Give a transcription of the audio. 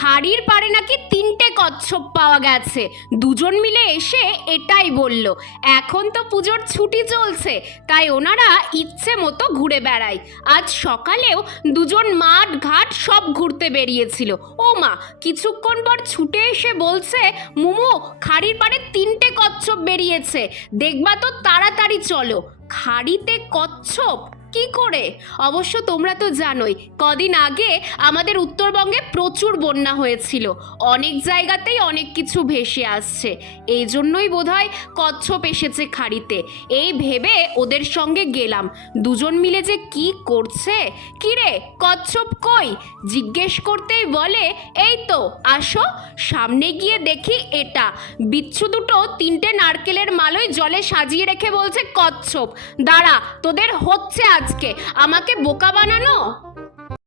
খাড়ির পারে নাকি তিনটে কচ্ছপ পাওয়া গেছে। দুজন মিলে এসে এটাই বলল, এখন তো পুজোর ছুটি চলছে, তাই ওনারা ইচ্ছে মতো ঘুরে বেড়ায় আজ সকালেও দুজন মাঠ ঘাট সব ঘুরতে বেরিয়েছিল। ও মা, কিছুক্ষণ পর ছুটে এসে বলছে, মুমু, খাড়ির পাড়ে তিনটে কচ্ছপ বেরিয়েছে, দেখবা তো তাড়াতাড়ি চলো খাড়িতে কচ্ছপ? কি করে? অবশ্য তোমরা তো জানোই, কদিন আগে আমাদের উত্তরবঙ্গে প্রচুর বন্যা হয়েছিল। অনেক জায়গাতেই অনেক কিছু ভেসে আসছে। এই জন্যই বোধহয় কচ্ছপ এসেছে খাড়িতে। এই ভেবে ওদের সঙ্গে গেলাম। দুজন মিলে যে কি করছে? কি রে কচ্ছপ কই? জিজ্ঞেস করতেই বলে, এই তো, আসো, সামনে গিয়ে দেখি এটা। বিচ্ছু দুটো তিনটে নারকেলের মালই জলে সাজিয়ে রেখে বলছে, কচ্ছপ, দাঁড়া, তোদের হচ্ছে আজকে? আমাকে বোকা বানানো?